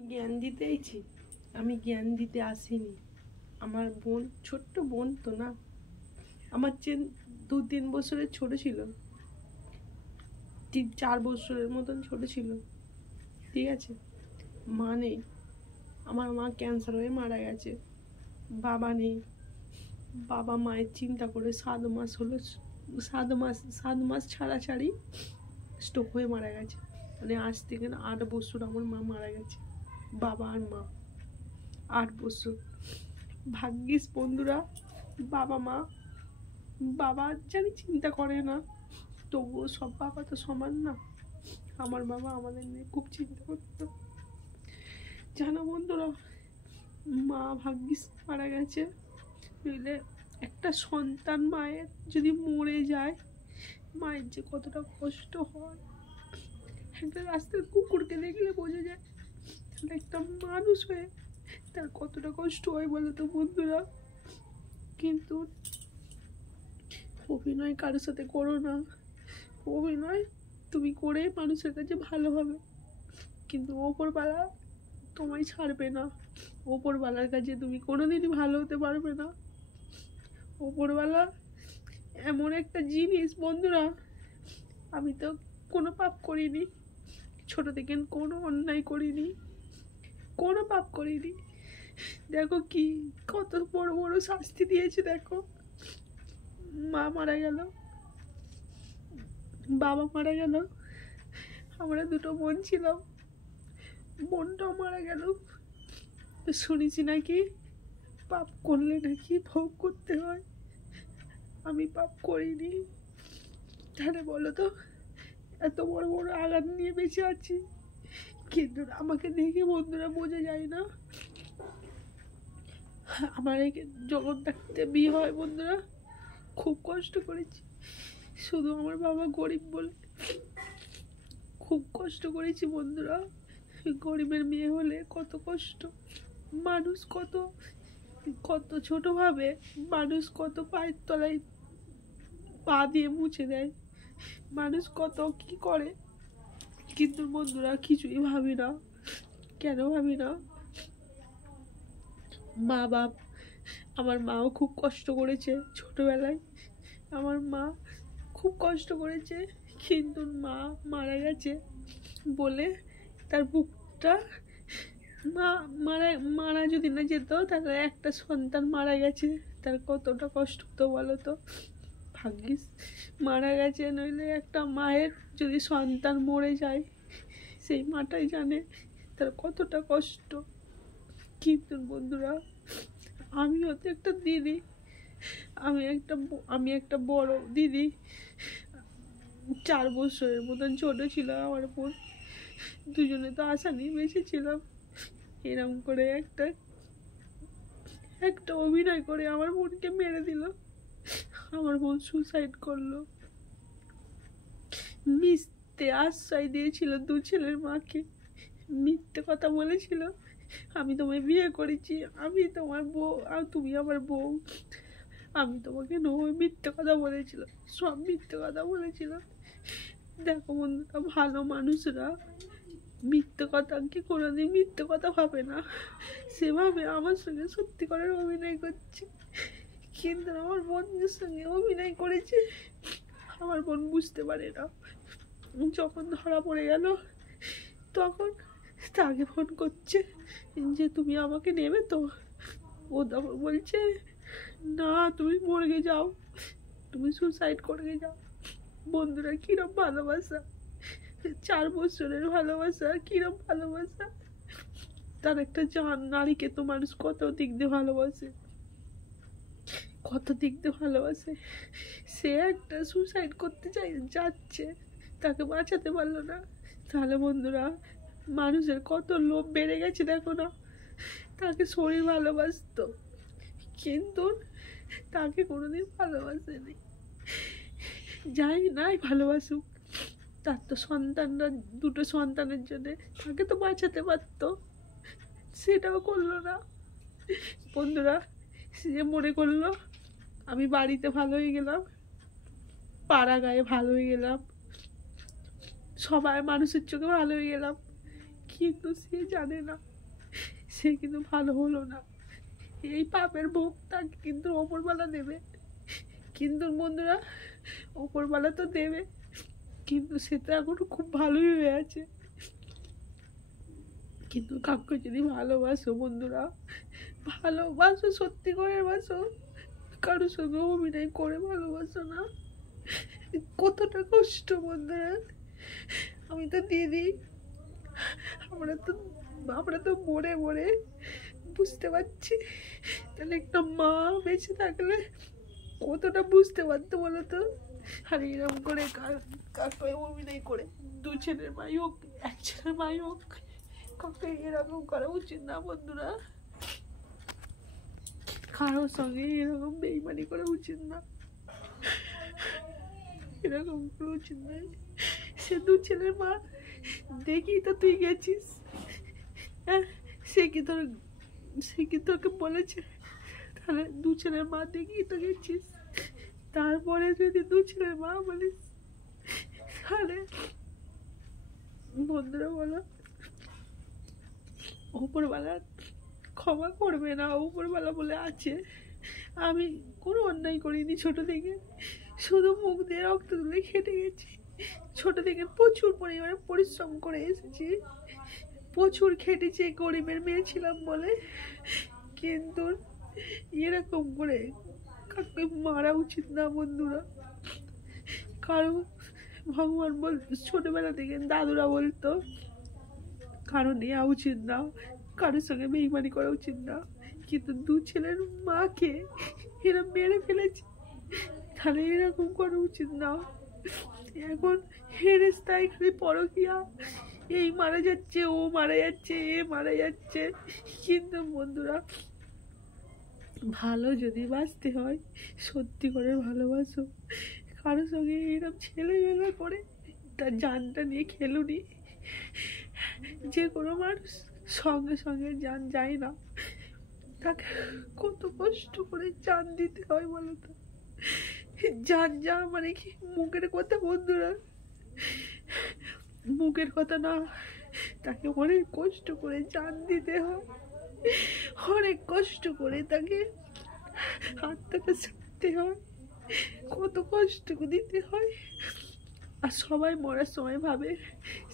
জ্ঞান দিতে এসেছি, আমি জ্ঞান দিতে আসিনি। আমার বোন, ছোট্ট বোন তো না, আমার চেয়ে 2-3 বছরের ছোট ছিল, 4 বছরের মতন ছোট ছিল। ঠিক আছে, মা নেই, আমার মা ক্যান্সার হয়ে মারা গেছে। বাবা নেই, বাবা মায়ের চিন্তা করে 7 মাস হলো, 7 মাস ছাড়াছাড়ি স্ট্রোক হয়ে মারা গেছে। মানে আজ থেকে না 8 বছর আমার মা মারা গেছে, বাবা আর মা 8 বছর। ভাগ্যিস বন্ধুরা, বাবা মা, বাবা জানি চিন্তা করে না, তবুও সব বাবা তো সমান না। আমার বাবা আমাদের নিয়ে খুব চিন্তা করতো জানো বন্ধুরা। মা ভাগ্যিস মারা গেছে, বুঝলে। একটা সন্তান মায়ের যদি মরে যায়, মায়ের যে কতটা কষ্ট হয়, একটা রাস্তার কুকুরকে দেখলে বোঝা যায় তাহলে একটা মানুষ হয়ে তার কতটা কষ্ট হয় বলো তো বন্ধুরা। কিন্তু অভিনয় কারোর সাথে করো না, অভিনয় তুমি করে মানুষের কাছে ভালো হবে, কিন্তু ওপরওয়ালা তোমায় ছাড়বে না। ওপরওয়ালার কাছে তুমি কোনোদিনই ভালো হতে পারবে না। ওপরওয়ালা এমন একটা জিনিস বন্ধুরা, আমি তো কোনো পাপ করিনি, ছোট থেকে কোনো অন্যায় করিনি, কোনো পাপ করিনি। দেখো কি কত বড় বড় শাস্তি দিয়েছে দেখো। মা মারা গেল, বাবা মারা গেল, আমরা 2 বোন ছিলাম, বোনটাও মারা গেল। শুনেছি নাকি পাপ করলে নাকি ভোগ করতে হয়। আমি পাপ করিনি, তাহলে বলো তো এত বড় বড় আঘাত নিয়ে বেঁচে আছি। কিন্তু আমাকে দেখে বন্ধুরা বোঝা যায় না, আমার যখন থাকতে বিয়ে হয় বন্ধুরা, খুব কষ্ট করেছি। শুধু আমার বাবা গরিব বলে খুব কষ্ট করেছি বন্ধুরা। গরিবের মেয়ে হলে কত কষ্ট, মানুষ কত কত ছোট ভাবে, মানুষ কত পায়ের তলায় পা দিয়ে মুছে দেয়, মানুষ কত কি করে। কিন্তু বন্ধুরা কিছুই ভাবি না। কেন ভাবি না? মা বাপ, আমার মাও খুব কষ্ট করেছে ছোটবেলায়, আমার মা খুব কষ্ট করেছে, কিন্তু মা মারা গেছে বলে তার বুকটা, মা মারা মারা যদি না যেত তাহলে একটা সন্তান মারা গেছে তার কতটা কষ্ট হতো বলো তো। ভাগ্যিস মারা গেছে, নইলে একটা মায়ের যদি সন্তান মরে যায় সেই মাটাই জানে তার কতটা কষ্ট। কিন্তু বন্ধুরা, আমিও তো একটা দিদি, আমি একটা বড় দিদি। 4 বছরের মতন ছোট ছিল আমার বোন, দুজনে তো আশা নিয়ে বেঁচেছিলাম। এরম করে একটা একটা অভিনয় করে আমার বোনকে মেরে দিল। আমার বোন সুসাইড করলো। মিথ্যে আশ্রয় দিয়েছিল 2 ছেলের মাকে, মিথ্যে কথা বলেছিল আমি তোমায় বিয়ে করেছি, আমি তোমার বউ আর তুমি আমার বউ, আমি তোমাকে নয়, মিথ্যে কথা বলেছিল, সব মিথ্যে কথা বলেছিল। দেখো বন্ধুরা, ভালো মানুষরা মিথ্যে কথা কি কোনোদিন মিথ্যে কথা ভাবে না, সেভাবে আমার সঙ্গে সত্যি করার অভিনয় করছে। কিন্তু আমার বোনদের সঙ্গে অভিনয় করেছে, আমার বোন বুঝতে পারে না। যখন ধরা পড়ে গেল তখন তাকে ফোন করছে যে তুমি আমাকে নেবে তো। ও তখন বলছে না, তুমি মরে যাও, তুমি সুসাইড করে যাও। বন্ধুরা কিরম ভালোবাসা, 4 বছরের ভালোবাসা, কিরম ভালোবাসা। তার একটা জান নারীকে তো মানুষ কত দিক দিয়ে ভালোবাসে, কত দিক দিয়ে ভালোবাসে। সে একটা সুসাইড করতে যাচ্ছে, তাকে বাঁচাতে পারলো না। তাহলে বন্ধুরা, মানুষের কত লোভ বেড়ে গেছে দেখো না। তাকে শরীর ভালোবাসতো, কিন্তু তাকে কোনোদিন ভালোবাসেনি। যাই নাই ভালোবাসুক, তার তো সন্তানরা, 2 সন্তানের জন্য তাকে তো বাঁচাতে পারতো, সেটাও করলো না। বন্ধুরা, সে মনে করলো আমি বাড়িতে ভালো হয়ে গেলাম, পাড়া গায়ে ভালো হয়ে গেলাম, সবাই মানুষের চোখে ভালো হয়ে গেলাম, কিন্তু সে জানে না সে কিন্তু ভালো হলো না। এই পাপের ভোগ তাকে কিন্তু ওপরওয়ালা দেবে। কিন্তু বন্ধুরা, ওপরওয়ালা তো দেবে, কিন্তু সে তো এখন খুব ভালোই হয়ে আছে। কিন্তু কাউকে যদি ভালোবাসো বন্ধুরা, ভালোবাসো, সত্যি করে বাসো, কারোর সঙ্গে অভিনয় করে ভালোবাসো না। কতটা কষ্ট বন্ধুরা। আমি তো দিদি, আমরা তো মরে মরে বুঝতে পারছি। তাহলে একটা মা বেঁচে থাকলে কতটা বুঝতে পারতো বলো তো। আর এরকম করে কাকে অভিনয় করে, দু ছেলের মাই হোক, এক ছেলের মাই হোক, কাকে এরকম করা উচিত না বন্ধুরা। কারোর সঙ্গে এরকম বেইমানি করা উচিত না, এরকম করা উচিত নয়। সে দু ছেলের মা, দেখি তো তুই গেছিস, হ্যাঁ, সে কি তোকে বলেছে? তাহলে দু ছেলের মা দেখি তো গেছিস, তারপরে যদি দু ছেলের মা বলিস, তাহলে বন্ধুরা বলো, ওপরওয়ালা ক্ষমা করবে না? ওপরওয়ালা বলে আছে। আমি কোনো অন্যায় করিনি ছোট থেকে, শুধু মুখ দিয়ে রক্ত তুলে খেটে গেছি। ছোট থেকে প্রচুর পরিমাণে পরিশ্রম করে এসেছি, প্রচুর খেটেছি, গরিবের মেয়ে ছিলাম বলে। কিন্তু এরকম করে কাউকে মারা উচিত না বন্ধুরা। কারণ ভগবান ছোটবেলা থেকে দাদুরা বলতো, কারো নেওয়া উচিত না, কারোর সঙ্গে বেইমানি করা উচিত না। কিন্তু দু ছেলের মাকে এরা মেরে ফেলেছে, তাহলে এরকম করা উচিত না। এখন হেরেস্তায় খালি পরকিয়া, এই মারা যাচ্ছে, ও মারা যাচ্ছে, এ মারা যাচ্ছে। কিন্তু বন্ধুরা, ভালো যদি বাঁচতে হয়, সত্যি করে ভালোবাসো। কারোর সঙ্গে এরকম ছেলেবেলা করে তার জানটা নিয়ে খেলুনি। যে কোনো মানুষ সঙ্গে সঙ্গে জান যায় না, তাকে কত কষ্ট করে জান দিতে হয় বলো তো। জান যা মানে কি মুখের কথা বন্ধুরা, মুখের কথা না, তাকে অনেক কষ্ট করে জান দিতে হয়, অনেক কষ্ট করে তাকে আত্মাকে ছাড়তে হয়, কত কষ্ট দিতে হয়। আর সবাই মরার সময় ভাবে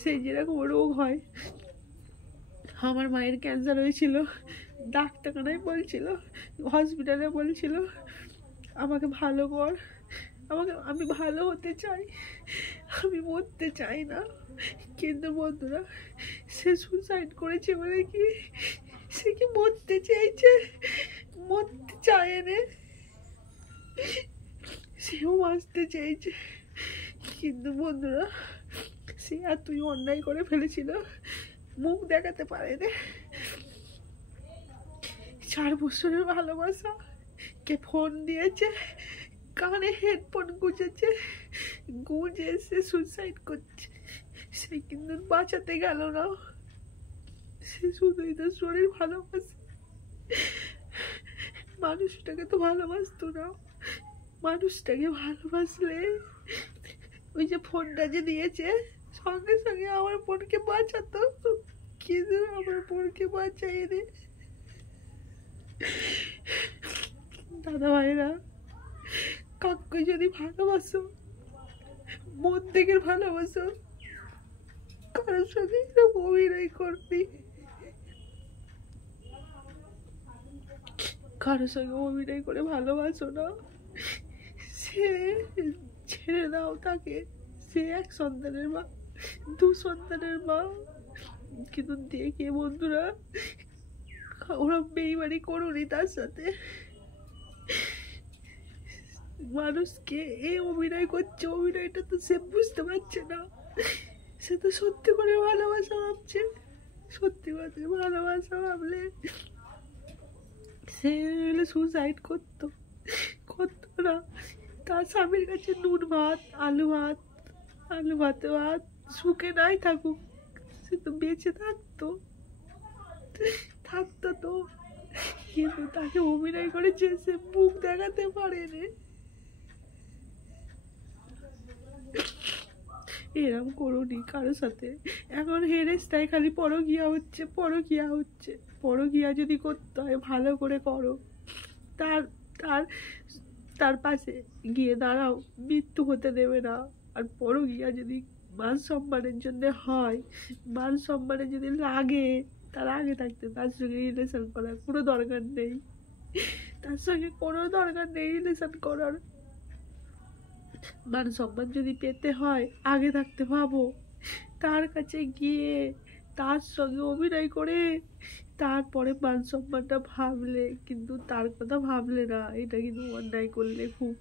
সেই যেরকম রোগ হয়। আমার মায়ের ক্যান্সার হয়েছিল, ডাক্তারখানায় বলছিল, হসপিটালে বলছিল আমাকে ভালো কর, আমি ভালো হতে চাই, আমি মরতে চাই না। কিন্তু বন্ধুরা, সে সুসাইড করেছে বলে কি সে কি মরতে চেয়েছে? মরতে চায়নি, সেও বাঁচতে চেয়েছে। কিন্তু বন্ধুরা, সে আর তুই অন্যায় করে ফেলেছিল, মুখ দেখাতে পারেনি। 4 বছরের ভালোবাসা, কে ফোন দিয়েছে, কানে হেডফোন গুঁজেছে, গুঁজে সে সুসাইড করছে। সে কিন্তু বাঁচাতে গেল না, সে শুধুই তো শরীর ভালোবাসে, মানুষটাকে তো ভালোবাসতো না। মানুষটাকে ভালোবাসলে ওই যে ফোনটা যে দিয়েছে, সঙ্গে সঙ্গে আমার বোনকে বাঁচাতো, কিন্তু আমার বোনকে বাঁচায়নি। দাদা ভাইরা, কাউকে যদি ভালোবাসো, মন থেকে ভালোবাসো, কারোর সঙ্গে এরকম অভিনয় করবি, কারোর সঙ্গে অভিনয় করে ভালোবাসো না। সে ছেড়ে দাও তাকে, সে 1 সন্তানের মা, 2 সন্তানের মা। কিন্তু দেখে বন্ধুরা, ওরা বেইমানি করুনি তার সাথে। মানুষকে এই অভিনয় করছে, অভিনয়টা তো সে বুঝতে পারছে না। সে তো সত্যি করে ভালোবাসা ভাবছে, সত্যি করে ভালোবাসা ভাবলে সে সুসাইড করতো না। তার স্বামীর কাছে নুন ভাত, আলু ভাতে ভাত সুখে নাই থাকুক, সে তো বেঁচে থাকতো তো। কিন্তু তাকে অভিনয় করেছে, সে মুখ দেখাতে পারেনি। এরম করোনি কারোর সাথে। এখন হেরেস্তায় খালি পরকিয়া হচ্ছে, পরকিয়া হচ্ছে। পরকিয়া যদি করতে হয় ভালো করে করো, তার তার তার পাশে গিয়ে দাঁড়াও, মৃত্যু হতে দেবে না। আর পরকিয়া যদি মান সম্মানের জন্য হয়, মান সম্মানে যদি লাগে, তার আগে থাকতে তার সঙ্গে রিলেশন করার কোনো দরকার নেই, তার সঙ্গে কোনো দরকার নেই রিলেশন করার। মান সম্মান যদি পেতে হয় আগে থাকতে ভাবো, তার কাছে গিয়ে তার সঙ্গে অভিনয় করে তারপরে মান সম্মানটা ভাবলে, কিন্তু তার কথা ভাবলে না, এটা কিন্তু অন্যায় করলে খুব।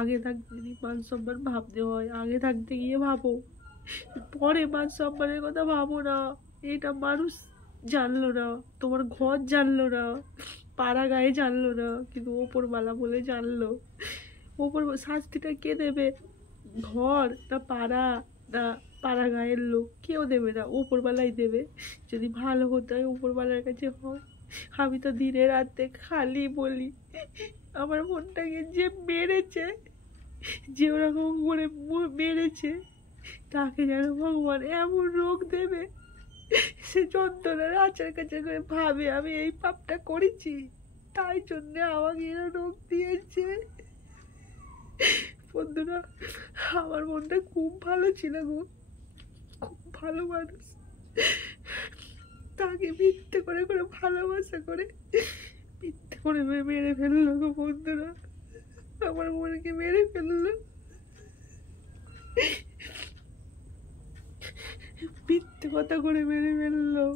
আগে থাকতে যদি মান সম্মান ভাবতে হয় আগে থাকতে গিয়ে ভাবো, পরে মান সম্মানের কথা ভাবো না। এটা মানুষ জানলো না, তোমার ঘর জানলো না, পাড়া গায়ে জানলো না, কিন্তু ওপরওয়ালা বলে জানলো। ওপর শাস্তিটা কে দেবে? ঘর না পাড়া না পাড়া গায়ের লোক? কেউ দেবে না, ওপরওয়ালাই দেবে। যদি ভালো হতে হয় ওপরওয়ালার কাছে হয়। আমি তো দিনে রাতে খালি বলি, আমার মনটাকে যে মেরেছে, যে ওরকম করে মেরেছে, তাকে যেন ভগবান এমন রোগ দেবে, সে যন্ত্রণার আচার কাচার করে ভাবে আমি এই পাপটা করেছি, তাই জন্য আমাকে এরা রোগ দিয়েছে। বন্ধুরা, আমার মনটা খুব ভালো ছিল গো, খুব ভালো মানুষ, তাকে মিথ্যে করে করে ভালোবাসা করে মিথ্যে করে মেরে ফেললো গো বন্ধুরা, আমার মনকে মেরে ফেললো, মিথ্যে কথা করে মেরে ফেললো।